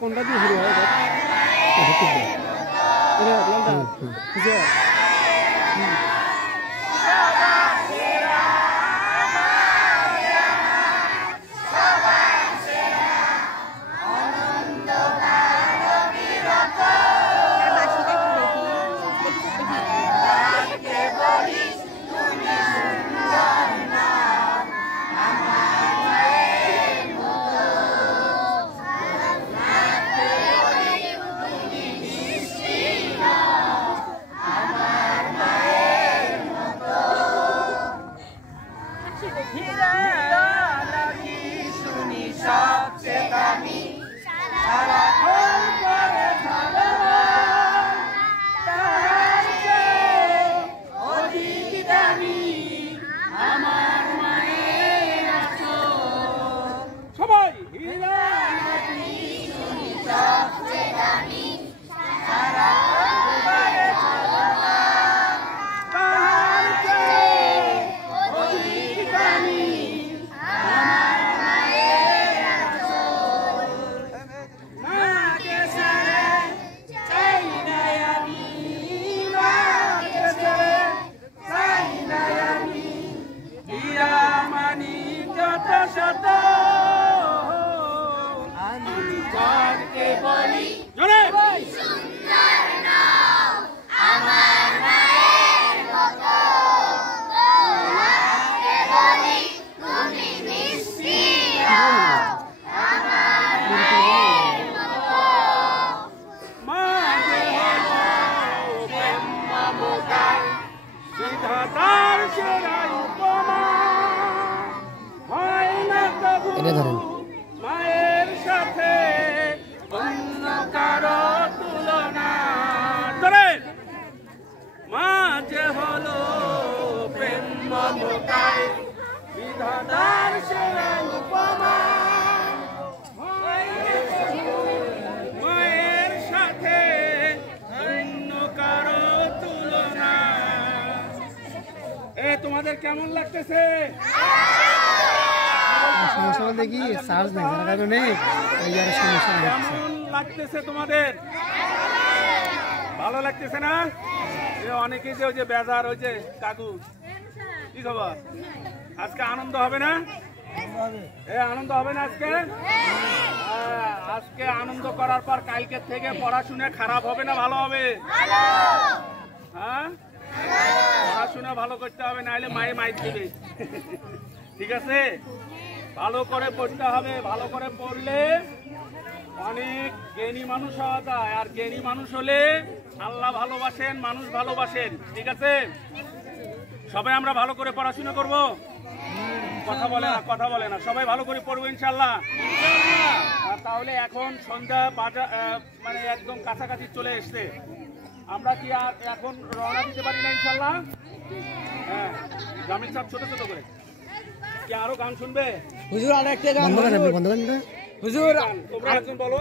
কোনটা দিয়ে শুরু হয় মায়ের সাথে অন্য কারো তুলনা মা যে হলো প্রেম মমতায় বিধাতার সেরা উপমা মায়ের সাথে অন্য কারো তুলনা। তোমাদের কেমন লাগতেছে? সমস্যা দেখি চার্জ নেই, যার কারণে কেমন লাগতেছে তোমাদের? ভালো লাগতেছে না? অনেকেই যে ওই যে বেজার, ওই যে কাকু, কি খবর? আজকে আনন্দ হবে না? আনন্দ হবে না আজকে? আজকে আনন্দ করার পর কালকে থেকে পড়াশোনা খারাপ হবে না ভালো হবে? হ্যাঁ, পড়াশোনা ভালো করতে হবে, নাহলে মায়ে মাইর দেবে। ঠিক আছে, ভালো করে পড়তে হবে। ভালো করে পড়লে অনেক জ্ঞানী মানুষ হওয়া যায়, আর জ্ঞানী মানুষ হলে আল্লাহ ভালোবাসেন, মানুষ ভালোবাসেন। ঠিক আছে, সবাই আমরা ভালো করে পড়াশোনা করব। কথা বলে না, সবাই ভালো করে পড়বো ইনশাল্লাহ। আর তাহলে এখন সন্ধ্যা মানে একদম কাছাকাছি চলে এসছে, আমরা কি আর এখন রওনা দিতে পারি না ইনশাল্লাহ? হ্যাঁ, জামিল সাহেব ছোট ছোট করে কি আরো গান শুনবে? হুজুর আর একটা গান, হুজুর তোমরা একজন বলো।